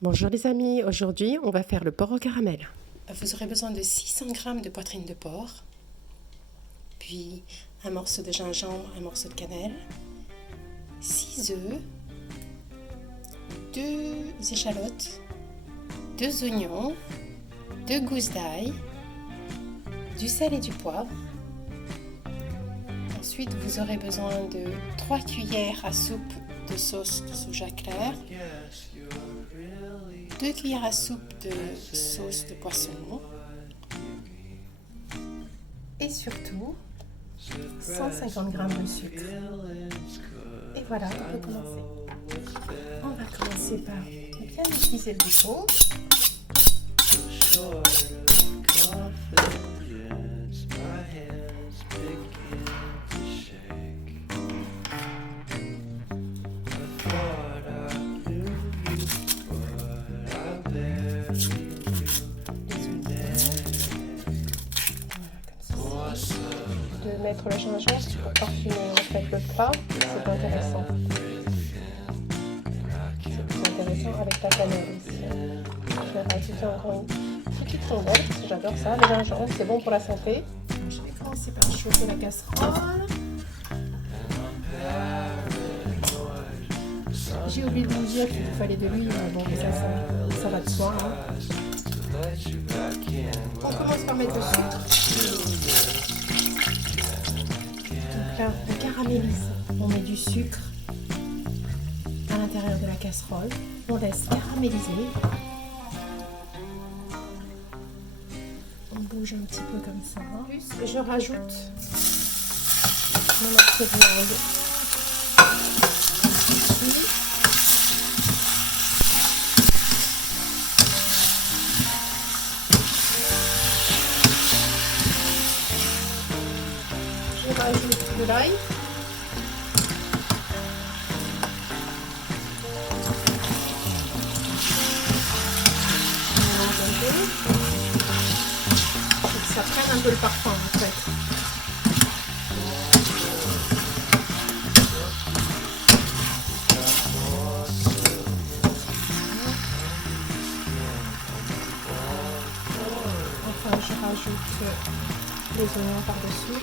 Bonjour les amis, aujourd'hui on va faire le porc au caramel. Vous aurez besoin de 600 g de poitrine de porc, puis un morceau de gingembre, un morceau de cannelle, 6 œufs, 2 échalotes, 2 oignons, 2 gousses d'ail, du sel et du poivre. Ensuite vous aurez besoin de 3 cuillères à soupe de sauce de soja clair, 2 cuillères à soupe de sauce de poisson et surtout 150 g de sucre. Et voilà, on peut commencer. On va commencer par bien utiliser le bouchon. De mettre le gingembre pour parfumer en fait le plat, c'est intéressant. C'est plus intéressant avec la cannelle aussi. Je vais rajouter encore une petite rondelle parce que j'adore ça. Le gingembre, c'est bon pour la santé. Je vais commencer par chauffer la casserole. J'ai oublié de vous dire qu'il vous fallait de l'huile, bon ça va de soi. On commence par mettre le sucre. Donc là, on caramélise. On met du sucre à l'intérieur de la casserole. On laisse caraméliser. On bouge un petit peu comme ça. Plus, je rajoute mon morceau de viande. Je rajoute de l'ail. On mélange un peu. Faut que ça prenne un peu le parfum en fait. Enfin, je rajoute les oignons par-dessus.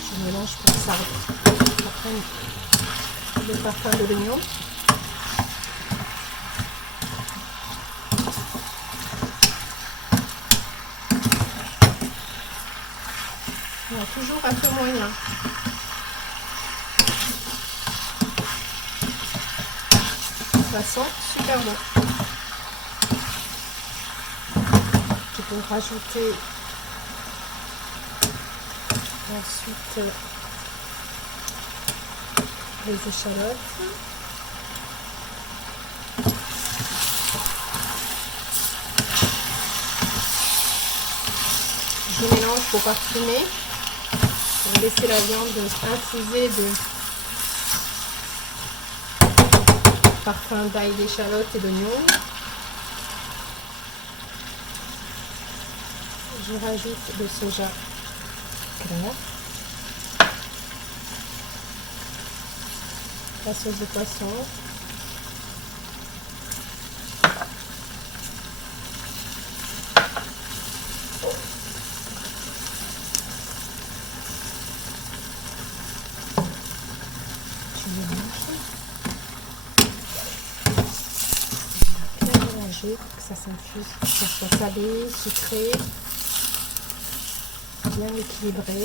Je mélange pour que ça prenne le parfum de l'oignon. Voilà, toujours à feu moyen. Ça sent super bon. Je peux rajouter ensuite les échalotes. Je mélange pour parfumer. Je vais laisser la viande infuser de parfum d'ail, d'échalote et d'oignon. Je rajoute le soja clair, la sauce de poisson, je mélange, bien mélanger pour que ça s'infuse, que ça soit salé, sucré, bien équilibré.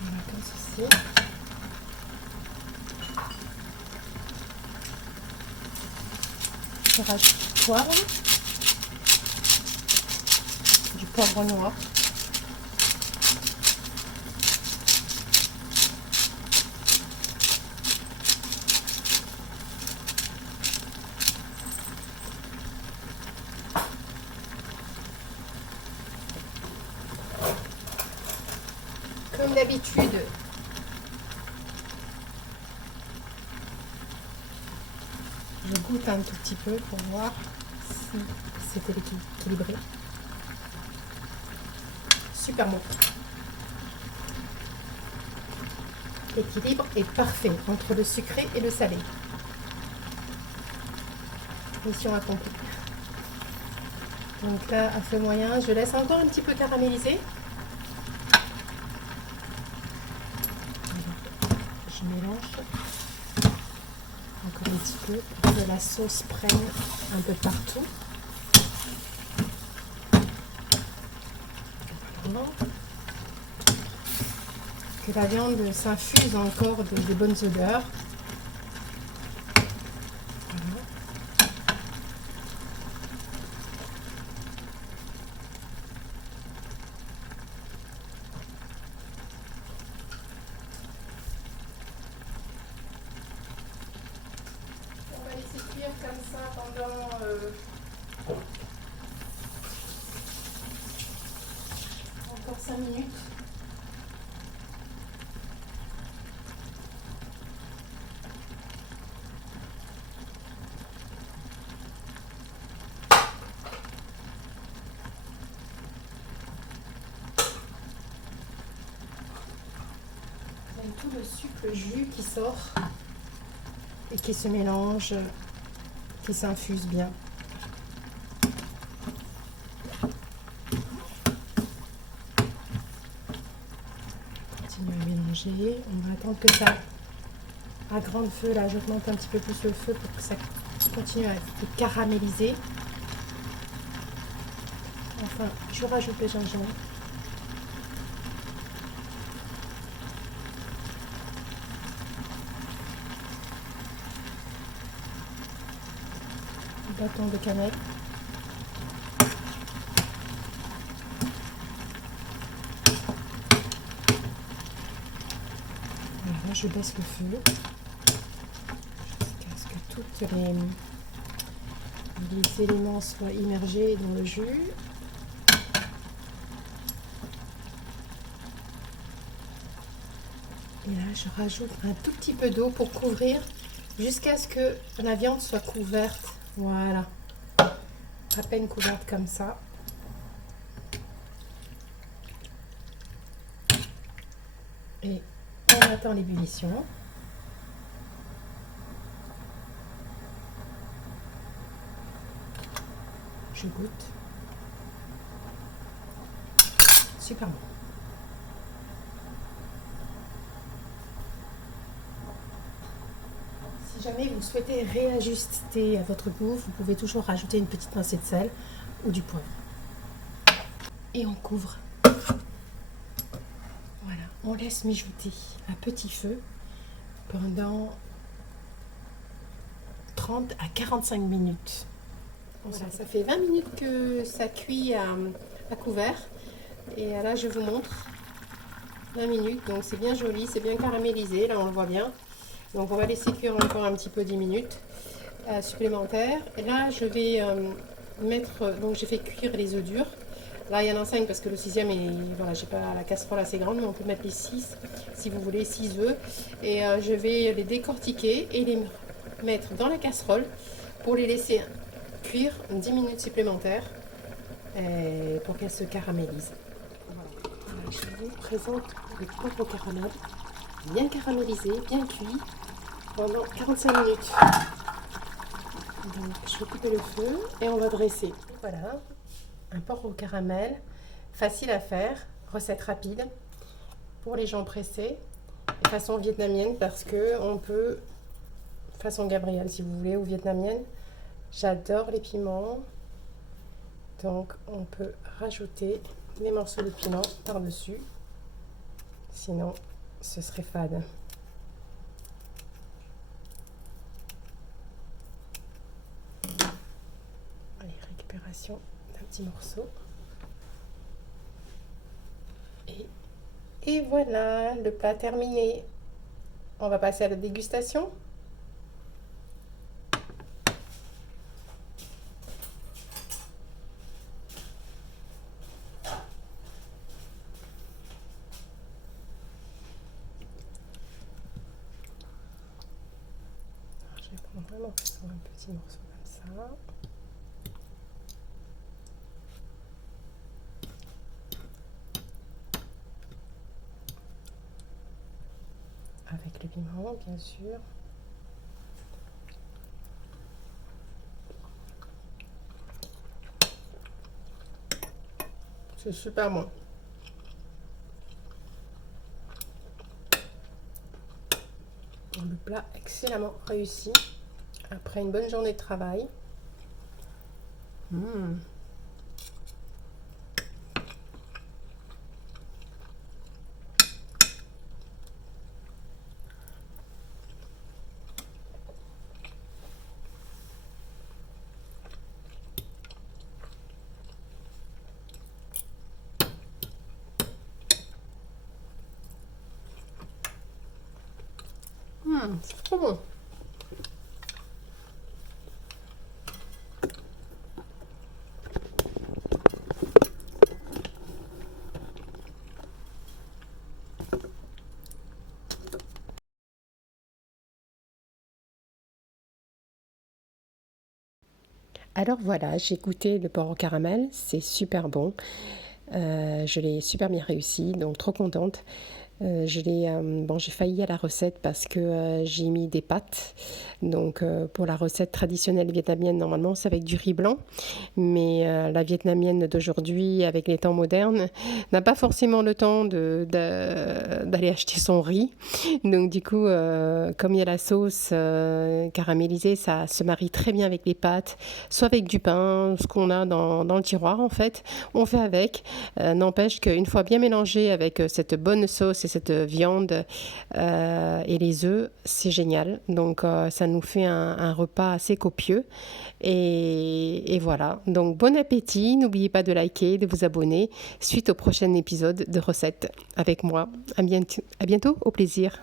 Voilà, comme ceci. Je rajoute du poivre, du poivre noir. Comme d'habitude, je goûte rajoute un tout petit peu pour voir si c'était équilibré. Super bon. L'équilibre est parfait entre le sucré et le salé. Mission accomplie. Donc là, à feu moyen, je laisse encore un petit peu caraméliser. Je mélange encore un petit peu pour que la sauce prenne un peu partout. Voilà. Que la viande s'infuse encore de bonnes odeurs. Voilà. On va laisser cuire comme ça pendant encore 5 minutes. Tout le sucre, le jus qui sort et qui se mélange, qui s'infuse bien. Continue à mélanger. On va attendre que ça, à grand feu, là j'augmente un petit peu plus le feu pour que ça continue à être caramélisé. Enfin, je rajoute le gingembre. Bâton de cannelle. Voilà, je baisse le feu jusqu'à ce que tous les éléments soient immergés dans le jus. Et là, je rajoute un tout petit peu d'eau pour couvrir jusqu'à ce que la viande soit couverte. Voilà, à peine couverte comme ça. Et on attend l'ébullition. Je goûte. Super bon. Si jamais vous souhaitez réajuster à votre goût, vous pouvez toujours rajouter une petite pincée de sel ou du poivre. Et on couvre. Voilà, on laisse mijoter à petit feu pendant 30 à 45 minutes. Voilà, ça fait 20 minutes que ça cuit à couvert. Et là, je vous montre 20 minutes. Donc, c'est bien joli, c'est bien caramélisé. Là, on le voit bien. Donc, on va laisser cuire encore un petit peu 10 minutes supplémentaires. Et là, je vais mettre... Donc, j'ai fait cuire les œufs durs. Là, il y en a 5 parce que le 6e, voilà, j'ai pas la casserole assez grande, mais on peut mettre les 6 si vous voulez, 6 œufs. Et je vais les décortiquer et les mettre dans la casserole pour les laisser cuire 10 minutes supplémentaires pour qu'elles se caramélisent. Voilà, je vous présente le porc au caramel, bien caramélisé, bien cuit pendant 45 minutes. Donc, je vais couper le feu et on va dresser. Voilà, un porc au caramel, facile à faire, recette rapide pour les gens pressés, façon vietnamienne parce que on peut, façon Gabrielle si vous voulez, ou vietnamienne. J'adore les piments, donc on peut rajouter des morceaux de piment par-dessus, sinon ce serait fade. Allez, récupération d'un petit morceau. Et voilà, le plat terminé. On va passer à la dégustation. Je vais prendre Vraiment, faisons un petit morceau comme ça. Avec le piment, bien sûr. C'est super bon. Le plat excellemment réussi après une bonne journée de travail. C'est trop bon. Alors voilà, j'ai goûté le porc au caramel, c'est super bon. Je l'ai super bien réussi, donc trop contente. J'ai failli à la recette parce que j'ai mis des pâtes. Donc pour la recette traditionnelle vietnamienne, normalement c'est avec du riz blanc. Mais la vietnamienne d'aujourd'hui, avec les temps modernes, n'a pas forcément le temps d'aller acheter son riz. Donc du coup, comme il y a la sauce caramélisée, ça se marie très bien avec les pâtes, soit avec du pain, ce qu'on a dans le tiroir en fait, on fait avec. N'empêche qu'une fois bien mélangé avec cette bonne sauce et cette viande et les œufs, c'est génial. Donc ça nous fait un repas assez copieux. Et voilà, donc bon appétit, n'oubliez pas de liker, de vous abonner suite au prochain épisode de recettes avec moi. À bientôt, au plaisir.